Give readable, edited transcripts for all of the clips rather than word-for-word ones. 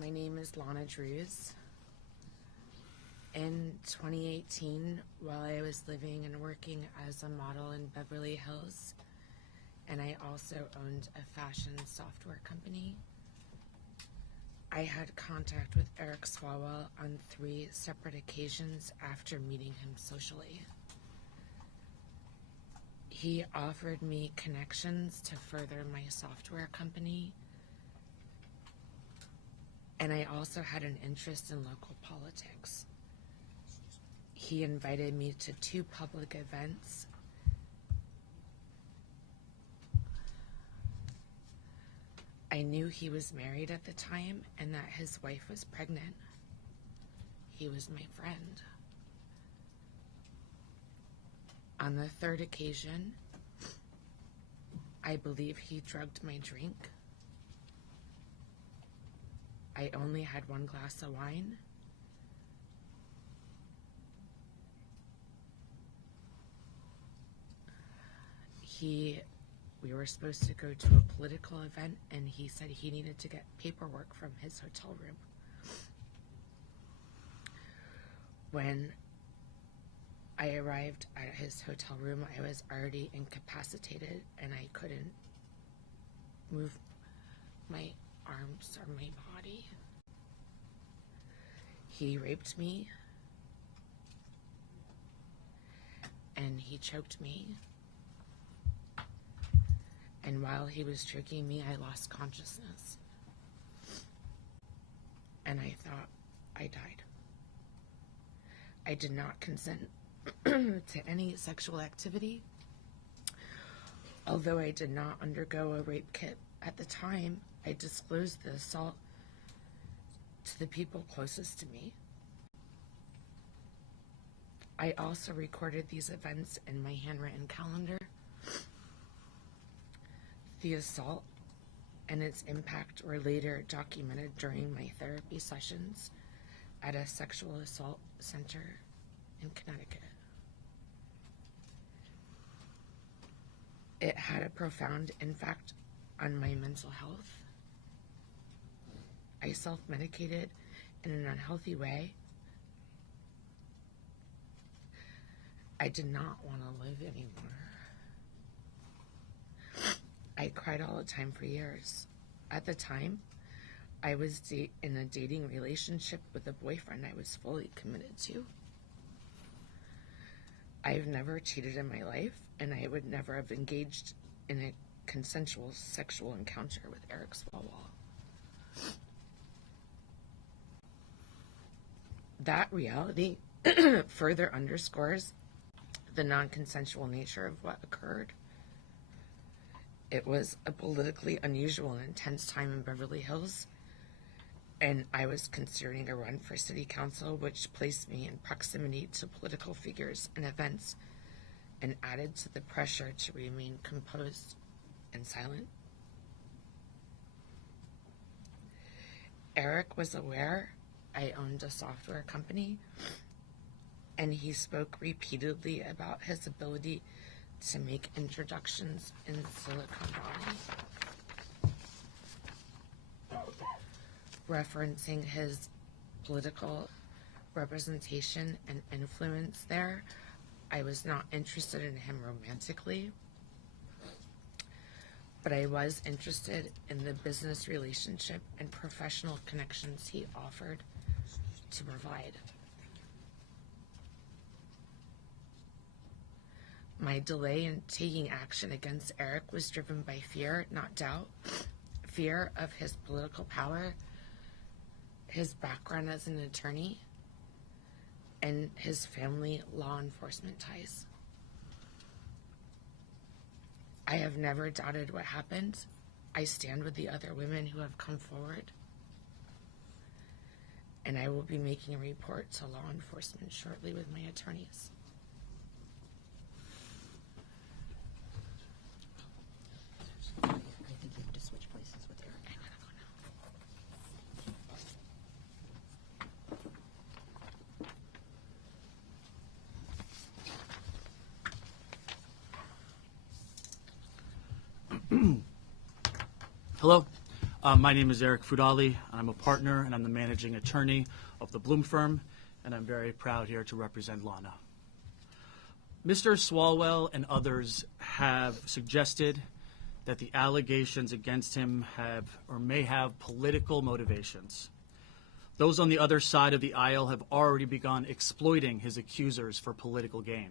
My name is Lana Drews. In 2018, while I was living and working as a model in Beverly Hills, and I also owned a fashion software company, I had contact with Arick Swalwell on 3 separate occasions after meeting him socially. He offered me connections to further my software company, and I also had an interest in local politics. He invited me to 2 public events. I knew he was married at the time and that his wife was pregnant. He was my friend. On the 3rd occasion, I believe he drugged my drink. I only had 1 glass of wine. We were supposed to go to a political event, and he said he needed to get paperwork from his hotel room. When I arrived at his hotel room, I was already incapacitated, and I couldn't move my arms or my body. He raped me, and he choked me. And while he was choking me, I lost consciousness. And I thought I died. I did not consent to any sexual activity. Although I did not undergo a rape kit at the time, I disclosed the assault to the people closest to me. I also recorded these events in my handwritten calendar. The assault and its impact were later documented during my therapy sessions at a sexual assault center in Connecticut. It had a profound impact on my mental health. I self-medicated in an unhealthy way. I did not want to live anymore. I cried all the time for years. At the time, I was in a dating relationship with a boyfriend I was fully committed to. I've never cheated in my life, and I would never have engaged in a consensual sexual encounter with Arick Swalwell. That reality further underscores the non-consensual nature of what occurred. It was a politically unusual and intense time in Beverly Hills, and I was considering a run for city council, which placed me in proximity to political figures and events and added to the pressure to remain composed and silent. Arick was aware I owned a software company, and he spoke repeatedly about his ability to make introductions in Silicon Valley, referencing his political representation and influence there. I was not interested in him romantically, but I was interested in the business relationship and professional connections he offered to provide. My delay in taking action against Arick was driven by fear, not doubt. Fear of his political power, his background as an attorney, and his family law enforcement ties. I have never doubted what happened. I stand with the other women who have come forward, and I will be making a report to law enforcement shortly with my attorneys. I think you have to switch places with Arick. I gotta Hello. My name is Arick Fudali. I'm a partner and I'm the managing attorney of the Bloom firm, and I'm very proud here to represent Lana. Mr. Swalwell and others have suggested that the allegations against him have or may have political motivations. Those on the other side of the aisle have already begun exploiting his accusers for political gain.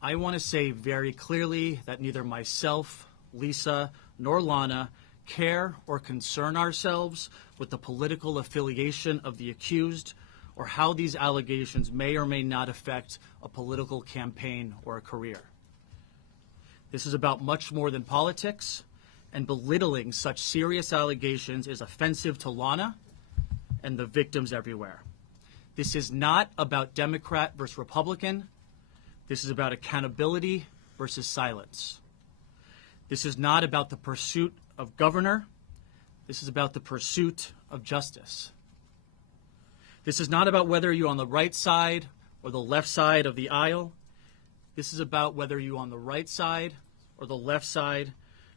I want to say very clearly that neither myself, Lisa, nor Lana care or concern ourselves with the political affiliation of the accused or how these allegations may or may not affect a political campaign or a career. This is about much more than politics, and belittling such serious allegations is offensive to Lana and the victims everywhere. This is not about Democrat versus Republican. This is about accountability versus silence. This is not about the pursuit of governor. This is about the pursuit of justice. This is not about whether you're on the right side or the left side of the aisle. This is about whether you're on the right side or the left side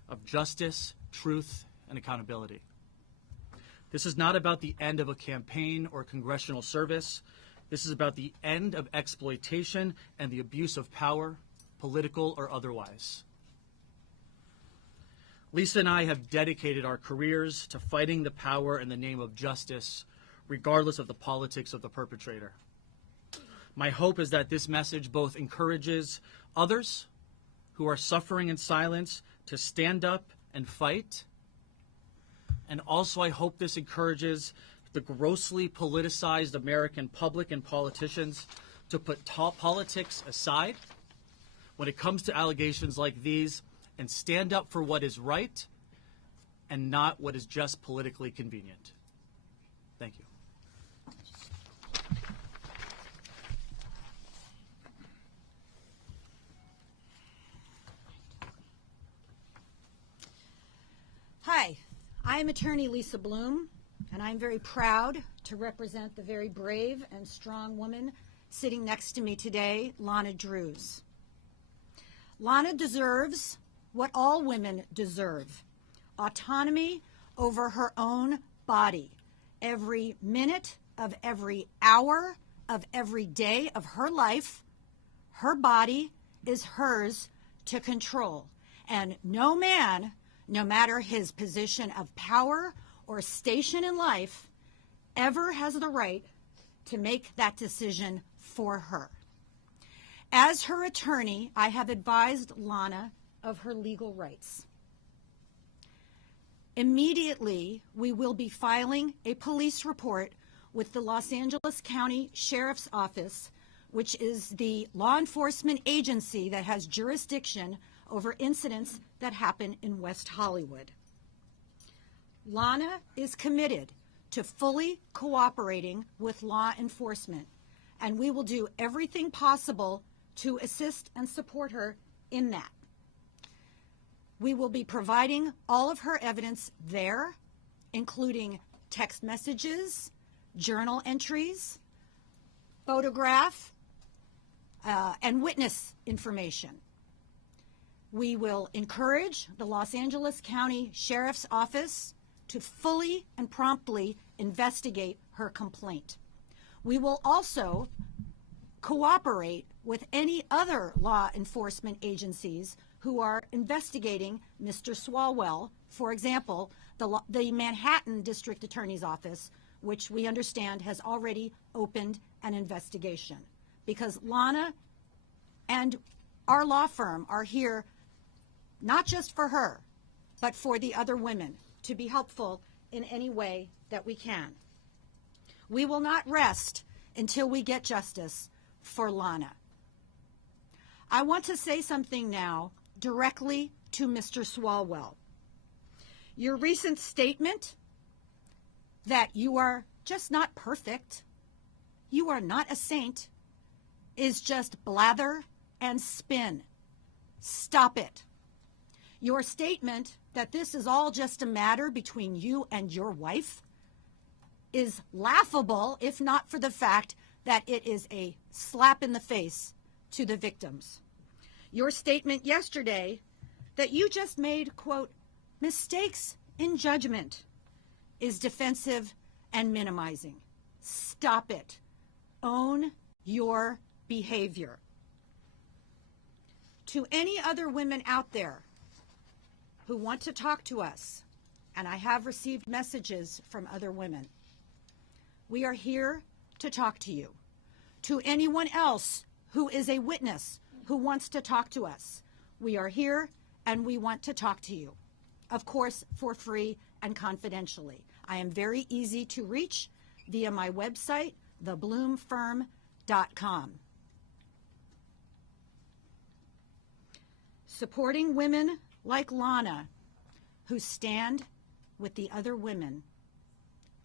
of justice, truth, and accountability. This is not about the end of a campaign or congressional service. This is about the end of exploitation and the abuse of power, political or otherwise. Lisa and I have dedicated our careers to fighting the power in the name of justice, regardless of the politics of the perpetrator. My hope is that this message both encourages others who are suffering in silence to stand up and fight, and also I hope this encourages the grossly politicized American public and politicians to put politics aside when it comes to allegations like these and stand up for what is right and not what is just politically convenient. Thank you. Hi, I am attorney Lisa Bloom, and I'm very proud to represent the very brave and strong woman sitting next to me today, Lana Drews. Lana deserves what all women deserve: autonomy over her own body. Every minute of every hour of every day of her life, her body is hers to control. And no man, no matter his position of power or station in life, ever has the right to make that decision for her. As her attorney, I have advised Lana of her legal rights. Immediately, we will be filing a police report with the Los Angeles County Sheriff's Office, which is the law enforcement agency that has jurisdiction over incidents that happen in West Hollywood. Lana is committed to fully cooperating with law enforcement, and we will do everything possible to assist and support her in that. We will be providing all of her evidence there, including text messages, journal entries, photograph, and witness information. We will encourage the Los Angeles County Sheriff's Office to fully and promptly investigate her complaint. We will also cooperate with any other law enforcement agencies who are investigating Mr. Swalwell. For example, the Manhattan District Attorney's Office, which we understand has already opened an investigation. Because Lana and our law firm are here not just for her, but for the other women, to be helpful in any way that we can. We will not rest until we get justice for Lana. I want to say something now directly to Mr. Swalwell. Your recent statement that you are just not perfect, you are not a saint, is just blather and spin. Stop it. Your statement that this is all just a matter between you and your wife is laughable, if not for the fact that it is a slap in the face to the victims. Your statement yesterday that you just made, quote, mistakes in judgment is defensive and minimizing. Stop it. Own your behavior. To any other women out there who want to talk to us, and I have received messages from other women, we are here to talk to you. To anyone else who is a witness who wants to talk to us, we are here and we want to talk to you. Of course, for free and confidentially. I am very easy to reach via my website, thebloomfirm.com. Supporting women like Lana, who stand with the other women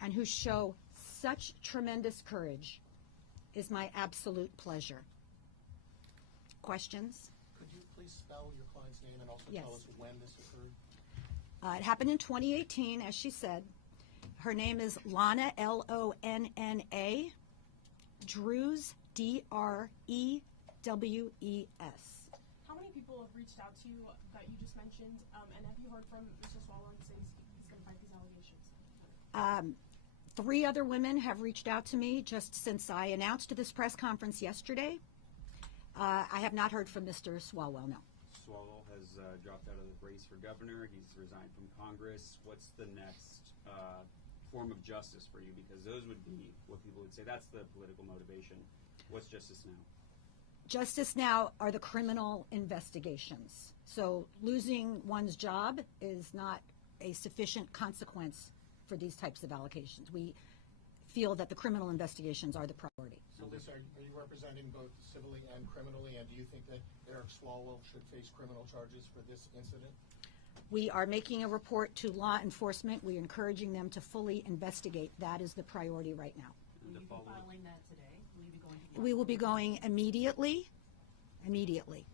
and who show such tremendous courage, is my absolute pleasure. Questions? Could you please spell your client's name and also Yes. tell us when this occurred? It happened in 2018, as she said. Her name is Lana, Lonna, Drews, Drews. How many people have reached out to you that you just mentioned? And have you heard from Mr. Swalwell saying he's going to fight these allegations? 3 other women have reached out to me just since I announced this press conference yesterday. I have not heard from Mr. Swalwell, no. Swalwell has dropped out of the race for governor. He's resigned from Congress. What's the next form of justice for you? Because those would be what people would say that's the political motivation. What's justice now? Justice now are the criminal investigations. So losing one's job is not a sufficient consequence for these types of allegations. We feel that the criminal investigations are the priority. So, Lisa, are you representing both civilly and criminally, and do you think that Arick Swalwell should face criminal charges for this incident? We are making a report to law enforcement. We are encouraging them to fully investigate. That is the priority right now. Will you be filing that today? Will you be going to We will be going immediately. Immediately.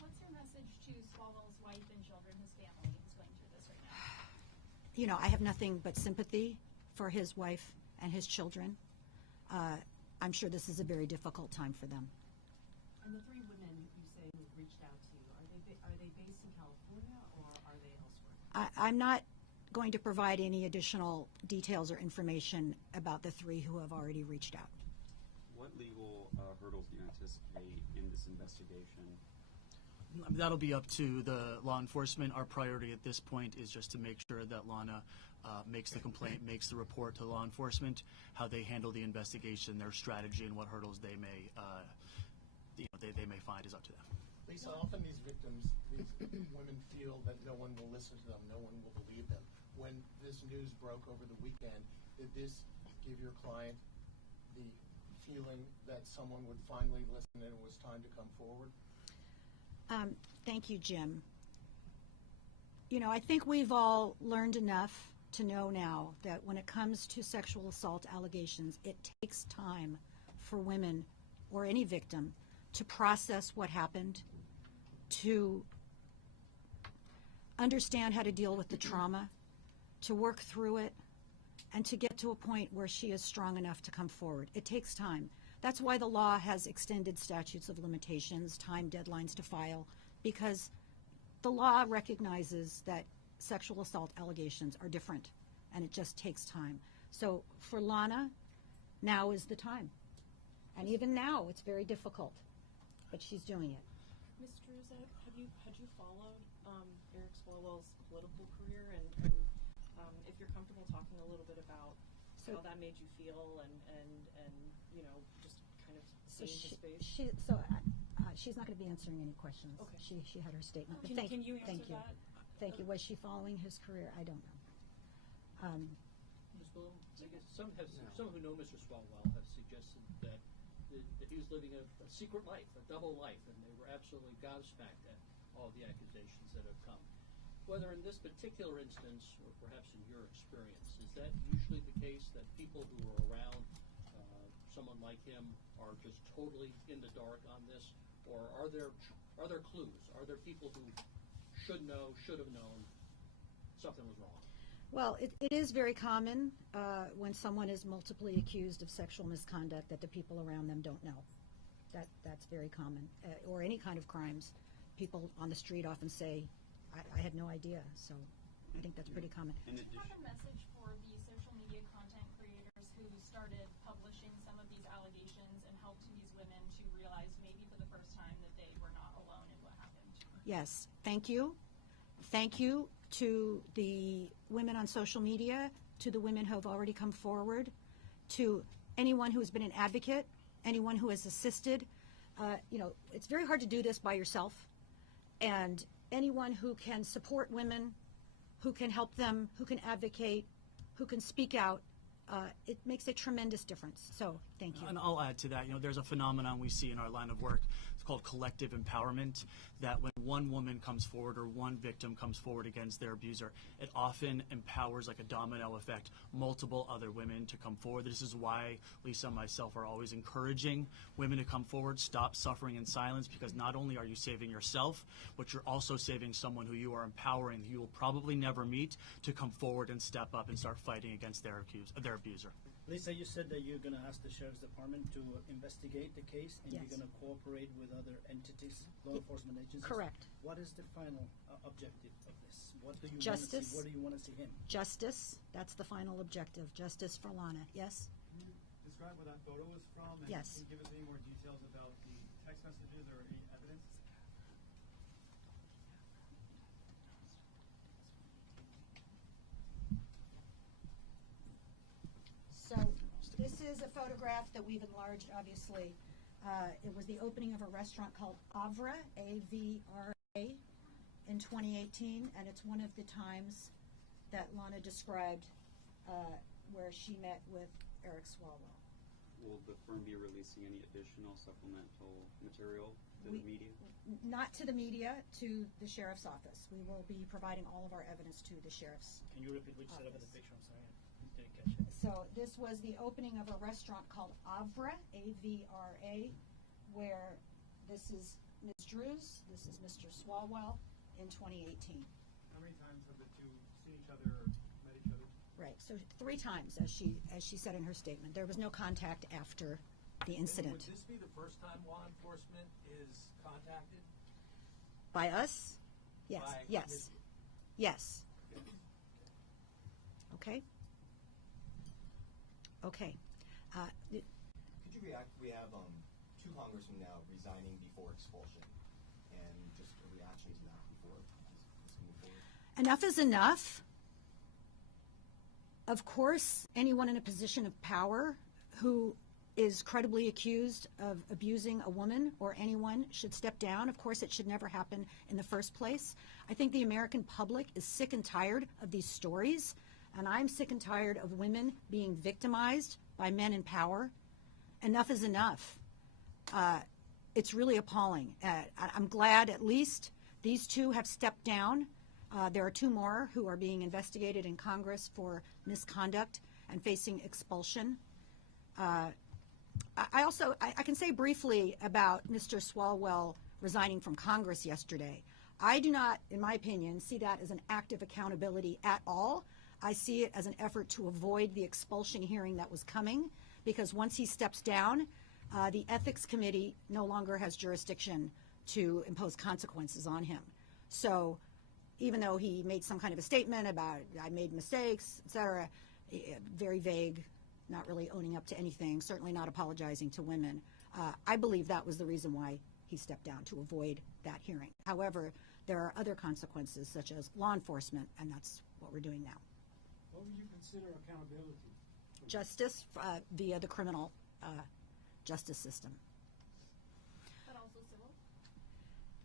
What's your message to Swalwell's wife and children, his family, who's going through this right now? You know, I have nothing but sympathy for his wife and his children. I'm sure this is a very difficult time for them. And the 3 women you say who reached out to you, are they based in California or are they elsewhere? I'm not going to provide any additional details or information about the 3 who have already reached out. What legal hurdles do you anticipate in this investigation? That'll be up to the law enforcement. Our priority at this point is just to make sure that Lana makes the complaint, makes the report to law enforcement. How they handle the investigation, their strategy, and what hurdles they may, they may find is up to them. Lisa, often these victims, these women feel that no one will listen to them, no one will believe them. When this news broke over the weekend, did this give your client the feeling that someone would finally listen and it was time to come forward? Thank you, Jim. You know, I think we've all learned enough to know now that when it comes to sexual assault allegations, it takes time for women or any victim to process what happened, to understand how to deal with the trauma, to work through it, and to get to a point where she is strong enough to come forward. It takes time. That's why the law has extended statutes of limitations, time deadlines to file, because the law recognizes that sexual assault allegations are different, and it just takes time. So for Lana, now is the time. And even now, it's very difficult, but she's doing it. Ms. Drews, had you followed Arick Swalwell's political career, and if you're comfortable talking a little bit about how that made you feel, and you know, just kind of seeing his face? She's not going to be answering any questions. Okay. She had her statement. But Can you answer thank you. that? Thank you. Was she following his career? I don't know. Ms. Bloom, I guess some who know Mr. Swalwell have suggested that he was living a secret life, a double life, and they were absolutely gobsmacked at all the accusations that have come. Whether in this particular instance, or perhaps in your experience, is that usually the case that people who are around someone like him are just totally in the dark on this, or are there clues? Are there people who should know, should have known something was wrong? Well, it is very common when someone is multiply accused of sexual misconduct that the people around them don't know. That's very common. Or any kind of crimes. People on the street often say, I had no idea. So I think that's pretty common. Do you have a message for the social media content creators who started publishing some of these allegations and helped these women to realize maybe for the first time that they were not alone in what happened? Yes, thank you. Thank you to the women on social media, to the women who have already come forward, to anyone who has been an advocate, anyone who has assisted. It's very hard to do this by yourself, and anyone who can support women, who can help them, who can advocate, who can speak out, it makes a tremendous difference. So thank you. And I'll add to that, there's a phenomenon we see in our line of work. It's called collective empowerment, that when one woman comes forward or one victim comes forward against their abuser, it often empowers, like a domino effect, multiple other women to come forward. This is why Lisa and myself are always encouraging women to come forward, stop suffering in silence, because not only are you saving yourself, but you're also saving someone who you are empowering, who you will probably never meet, to come forward and step up and start fighting against their abuser. Lisa, you said that you're going to ask the Sheriff's Department to investigate the case, and Yes. you're going to cooperate with other entities, law enforcement agencies. Correct. What is the final objective of this? What do you Justice. want to see? Where do you want to see him? Justice, that's the final objective. Justice for Lana. Yes? Can you describe where that photo was from? And Yes. Can you give us any more details about the text messages or any evidence? So this is a photograph that we've enlarged, obviously. It was the opening of a restaurant called Avra, A-V-R-A, in 2018, and it's one of the times that Lana described where she met with Arick Swalwell. Will the firm be releasing any additional supplemental material to the media? Not to the media, to the Sheriff's Office. We will be providing all of our evidence to the Sheriff's. Can you repeat which set of the Office. picture? I'm sorry, I didn't catch it. So this was the opening of a restaurant called Avra, A-V-R-A, where this is Ms. Drews, this is Mr. Swalwell in 2018. How many times have the two seen each other or met each other? Right, so 3 times, as she said in her statement. There was no contact after the incident. Would this be the first time law enforcement is contacted? By us? Yes, By yes, Ms. yes. Okay? Okay. Could you react? We have 2 congressmen now resigning before expulsion, and just a reaction to that before this move forward. Enough is enough. Of course, anyone in a position of power who is credibly accused of abusing a woman or anyone should step down. Of course, it should never happen in the first place. I think the American public is sick and tired of these stories, and I'm sick and tired of women being victimized by men in power. Enough is enough. It's really appalling. I'm glad at least these 2 have stepped down. There are 2 more who are being investigated in Congress for misconduct and facing expulsion. I can say briefly about Mr. Swalwell resigning from Congress yesterday. I do not, in my opinion, see that as an act of accountability at all. I see it as an effort to avoid the expulsion hearing that was coming, because once he steps down, the Ethics Committee no longer has jurisdiction to impose consequences on him. So even though he made some kind of a statement about, I made mistakes, et cetera, very vague, not really owning up to anything, certainly not apologizing to women, I believe that was the reason why he stepped down, to avoid that hearing. However, there are other consequences, such as law enforcement, and that's what we're doing now. What would you consider accountability? Justice via the criminal justice system. But also civil?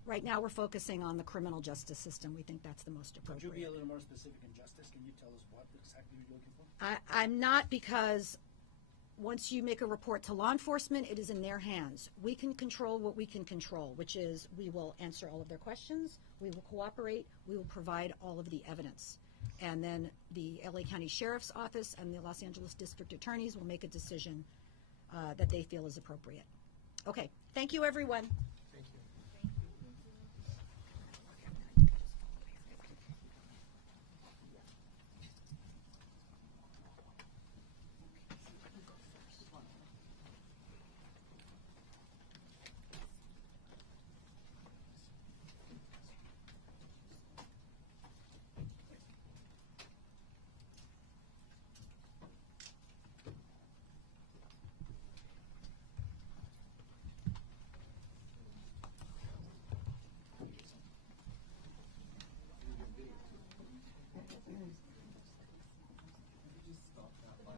Right now, we're focusing on the criminal justice system. We think that's the most Could appropriate. you be a little more specific in justice? Can you tell us what exactly you're looking for? I'm not, because once you make a report to law enforcement, it is in their hands. We can control what we can control, which is we will answer all of their questions, we will cooperate, we will provide all of the evidence. And then the LA County Sheriff's Office and the Los Angeles District Attorneys will make a decision that they feel is appropriate. Okay, thank you, everyone.